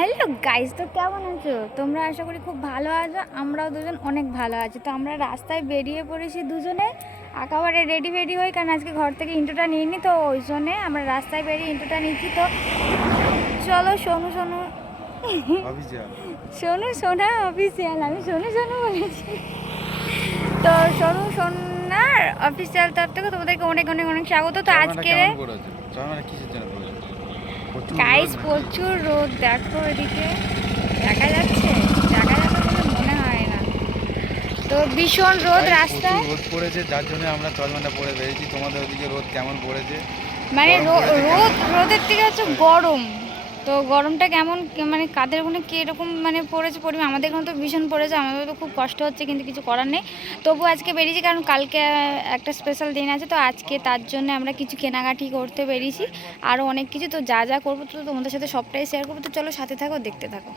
Hello guys তো কেমন আছো? তোমরা আশা করি খুব ভালো আছো আমরাও দুজন অনেক ভালো আছি। তো আমরা রাস্তায় বেরিয়ে পড়েছি দুজনে একেবারে রেডি ফেডি হই কারণ আজকে ঘর থেকে ইন্টোটা নিইনি তো ওই জন্যে আমরা রাস্তায় বেরিয়ে ইন্টোটা নিচ্ছি। তো চলো শোনো শোনো অফিসিয়াল। শোনো সোনা অফিসিয়াল আমি শোনো শোনো বলেছি। তো শোনো সোনার অফিসিয়াল তরফ থেকে তোমাদেরকে অনেক অনেক অনেক স্বাগত। তো আজকে মানে কিসের জন্য গাইস প্রচুর রোদ দেখো এদিকে। দেখা যাচ্ছে? দেখা যাবে বলে মনে হয় না। তো ভীষণ রোদ রাস্তায়। রোদ পড়েছে যার জন্য আমরা চলমানটা পড়ে বেরিয়েছি তোমাদের ওদিকে রোদ কেমন পড়েছে? মানে রোদ রোদের থেকে হচ্ছে গরম। তো গরমটা কেমন মানে কাদের ওখানে কীরকম মানে পড়েছে পরিমাণ আমাদের এখানে তো ভীষণ পড়েছে, আমাদের তো খুব কষ্ট হচ্ছে কিন্তু কিছু করার নেই। তবু আজকে বেরিয়েছি কারণ কালকে একটা স্পেশাল দিন আছে, তো আজকে তার জন্য আমরা কিছু কেনাকাটি করতে বেরিয়েছি আরও অনেক কিছু, তো যা যা করব তো তোমাদের সাথে সবটাই শেয়ার করব, তো চলো সাথে থাকো, দেখতে থাকো।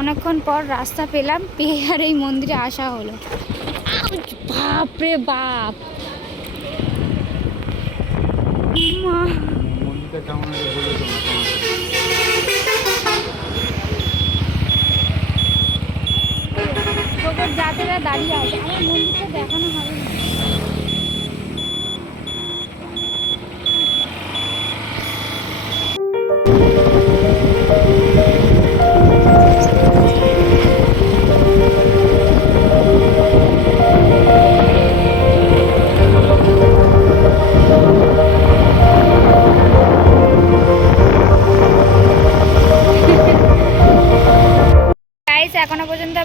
অনেকক্ষণ পর রাস্তা পেলাম পেয়ে আর এই মন্দিরে আসা হলো। বাপরে বাপ রে বাপ। যাত্রীরা দাঁড়িয়ে আছে আমার মন্দিরটা দেখানো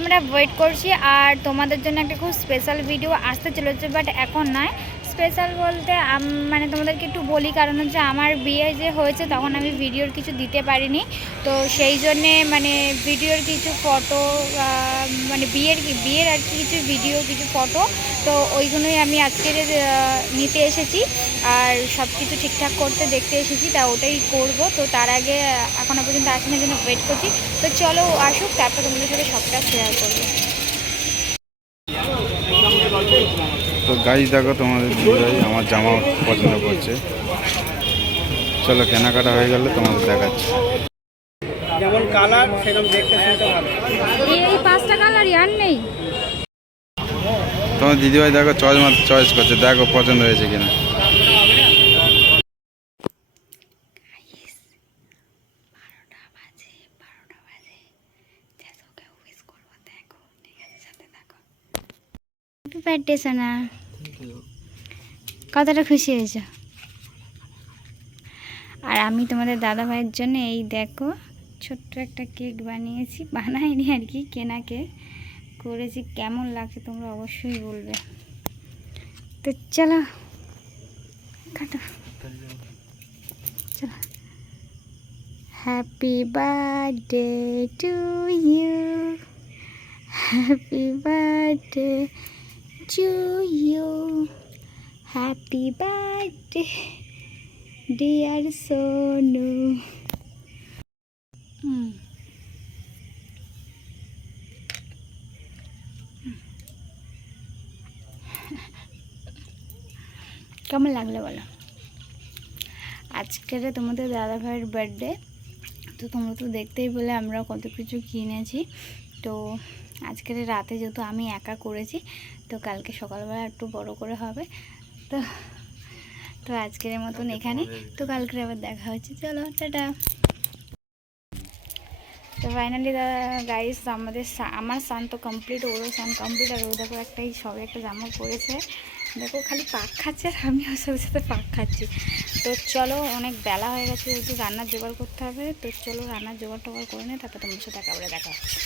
আমরা ওয়েট করছি আর তোমাদের জন্য একটা খুব স্পেশাল ভিডিও আসতে চলেছে বাট এখন নয়। স্পেশাল বলতে মানে তোমাদেরকে একটু বলি, কারণ হচ্ছে আমার বিয়ে যে হয়েছে তখন আমি ভিডিওর কিছু দিতে পারিনি। তো সেই জন্যে মানে ভিডিওর কিছু ফটো মানে বিয়ের বিয়ের আর কিছু ভিডিও, কিছু ফটো, তো ওইগুলোই আমি আজকের নিতে এসেছি। আর সব কিছু ঠিকঠাক করতে দেখতে এসেছি, তা ওটাই করব। তো তার আগে এখনও এখনও পর্যন্ত আসেনি জন্য ওয়েট করছি। তো চলো আসুক, তারপর তোমাদের সাথে সবটা শেয়ার করব। তো গাইজ দেখো তোমাদের দিদিভাই আমার জামা পছন্দ করছে। চলো কেনাকাটা হয়ে গেলে তোমাদের দেখাচ্ছি। যেমন কালার সেরকম দেখতে এই পাঁচটা আর নেই। তোমার দিদিভাই দেখো চয়েস মাত্র চয়েস করছে দেখো পছন্দ হয়েছে কিনা। বার্থডে সোনা কতটা খুশি হয়েছ? আর আমি তোমাদের দাদা ভাইয়ের জন্য এই দেখো, ছোট্ট একটা কেক বানিয়েছি, বানাইনি আর কি কেনা কেক করেছি, কেমন লাগছে তোমরা অবশ্যই বলবে। তো চলো, কাটো। চলো। Happy birthday to you happy birthday to you. Happy birthday, dear Sonu. Hmm কেমন লাগল বলো আজকের তোমাদের দাদা ভাইয়ের বার্থডে তো তোমরা তো দেখতেই বলে আমরা কত কিছু কিনেছি তো আজকের রাতে যেহেতু আমি একা করেছি তো কালকে সকালবেলা একটু বড় করে হবে। তো তো আজকের মতন এখানে। তো কালকে আবার দেখা হচ্ছে। চলো টাটা। তো ফাইনালি দাদা গাইস আমাদের আমার সান তো কমপ্লিট ওরও সান কমপ্লিট আর ও দেখো একটাই সবে একটা জামা পরেছে। দেখো খালি পাক খাচ্ছে আর আমি ওর সাথে সাথে পাক খাচ্ছি। তো চলো অনেক বেলা হয়ে গেছে যেহেতু রান্নার জোগাড় করতে হবে তো চলো রান্নার জোগাড় টোগাড় করে নিই তারপর তোমার সাথে একেবারে দেখা হচ্ছে।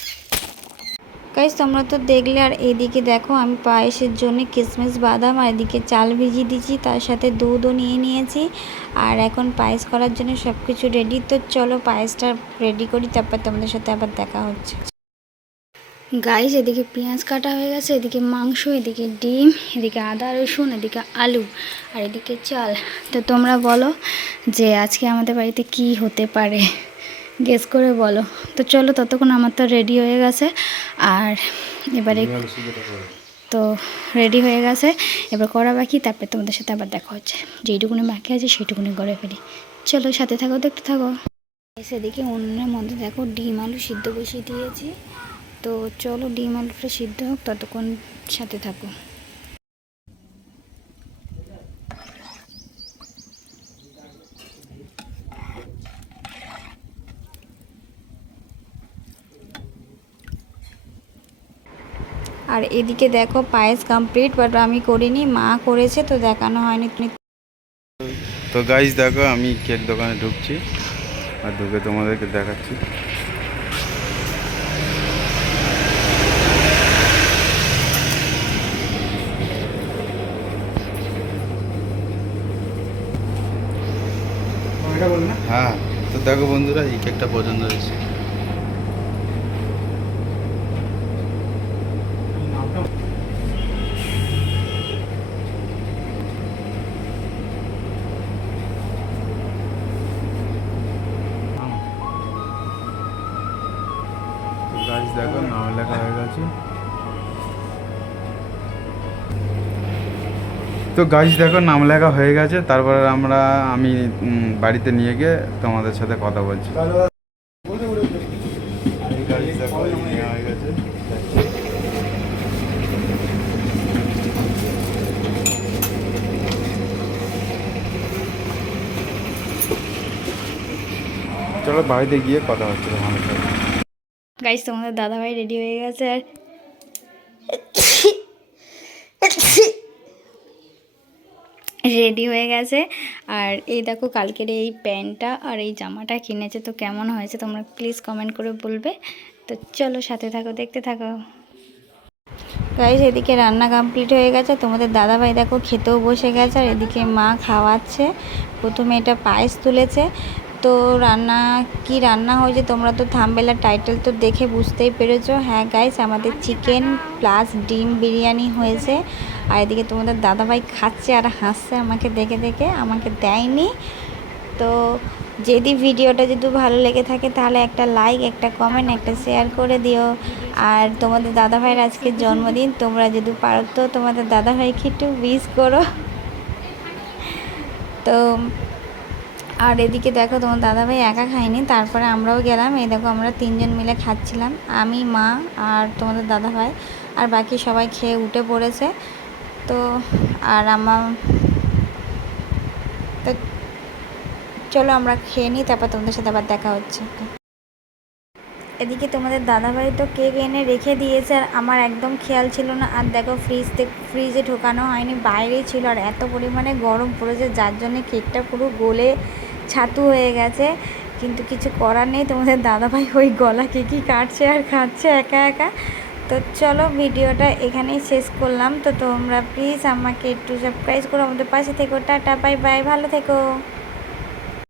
গাইজ তোমরা তো দেখলে, আর এদিকে দেখো, আমি পায়েসের জন্য কিশমিশ বাদাম, আর এদিকে চাল ভিজিয়ে দিয়েছি, তার সাথে দুধও নিয়ে নিয়েছি, আর এখন পায়েস করার জন্য সব কিছু রেডি তো চলো পায়েসটা রেডি করি, তারপর তোমাদের সাথে আবার দেখা হচ্ছে। গাইস, এদিকে পেঁয়াজ কাটা হয়ে গেছে, এদিকে মাংস, এদিকে ডিম, এদিকে আদা, রসুন, এদিকে আলু, আর এদিকে চাল। তো তোমরা বলো যে আজকে আমাদের বাড়িতে কি হতে পারে? গেস করে বলো। তো চলো ততক্ষণ আমার তো রেডি হয়ে গেছে। আর এবারে তো রেডি হয়ে গেছে। এবার করা বাকি তারপরে তোমাদের সাথে আবার দেখা হচ্ছে। যেইটুকুনি বাকি আছে সেইটুকুনি করে ফেলি। চলো সাথে থাকো দেখতে থাকো। সেদিকে উনুনের মধ্যে দেখো ডিম আলু সিদ্ধ বসিয়ে দিয়েছি। তো চলো ডিম আলুটা সিদ্ধ হোক ততক্ষণ সাথে থাকো। আর এদিকে দেখো পায়েস কমপ্লিট বাট আমি করিনি মা করেছে তো দেখানো হয়নি। তুমি তো গাইজ দেখো আমি কেক দোকানে ঢুকছি আর ঢুকে তোমাদেরকে দেখাচ্ছি। এটা বল না হ্যাঁ তো দেখো বন্ধুরা এই কেকটা পছন্দ হয়েছে। দেখো নাম লেখা হয়ে গেছে। তো গাছ দেখো, নাম লেখা হয়ে গেছে। তারপর আমরা, আমি বাড়িতে নিয়ে গিয়ে তোমাদের সাথে কথা বলছি। চলো, বাড়িতে গিয়ে কথা হচ্ছে তোমাদের সাথে। গাইস তোমাদের দাদাভাই রেডি হয়ে গেছে আর রেডি হয়ে গেছে। আর এই দেখো কালকের এই প্যান্টটা আর এই জামাটা কিনেছে, তো কেমন হয়েছে তোমরা প্লিজ কমেন্ট করে বলবে। তো চলো সাথে থাকো, দেখতে থাকো। গাইস এদিকে রান্না কমপ্লিট হয়ে গেছে। তোমাদের দাদাভাই দেখো খেতেও বসে গেছে আর এদিকে মা খাওয়াচ্ছে। প্রথমে এটা পায়েস তুলেছে। তো রান্না, কি রান্না হয়েছে তোমরা তো থামবেলার টাইটেল তো দেখে বুঝতেই পেরেছ। হ্যাঁ গাইস আমাদের চিকেন প্লাস ডিম বিরিয়ানি হয়েছে। আর এদিকে তোমাদের দাদাভাই খাচ্ছে আর হাসছে আমাকে দেখে দেখে, আমাকে দেয়নি। তো যদি ভিডিওটা যদি ভালো লেগে থাকে তাহলে একটা লাইক একটা কমেন্ট একটা শেয়ার করে দিও। আর তোমাদের দাদাভাইয়ের আজকে জন্মদিন, তোমরা যদি পারো তো তোমাদের দাদাভাইকে একটু উইশ করো। তো আর এদিকে দেখো, তোমার দাদাভাই একা খায়নি, তারপরে আমরাও গেলাম। এই দেখো, আমরা তিনজন মিলে খাচ্ছিলাম, আমি, মা আর তোমাদের দাদাভাই। আর বাকি সবাই খেয়ে উঠে পড়েছে। তো, আর আমার তো চলো আমরা খেয়ে নিই, তারপর তোমাদের সাথে আবার দেখা হচ্ছে। এদিকে তোমাদের দাদাভাই তো কেক এনে রেখে দিয়েছে, আর আমার একদম খেয়াল ছিল না। আর দেখো ফ্রিজ ফ্রিজে ঢোকানো হয়নি, বাইরেই ছিল, আর এত পরিমাণে গরম পড়েছে, যার জন্য কেকটা পুরো গলে ছাতু হয়ে গেছে, কিন্তু কিছু করার নেই। তোমাদের দাদাভাই ওই গলা কেকই কাটছে আর খাচ্ছে একা একা? তো চলো ভিডিওটা এখানেই শেষ করলাম। তো তোমরা প্লিজ আমাকে একটু সাবস্ক্রাইব করো। আমাদের পাশে থেকো। টাটা বাই বাই ভালো থেকো।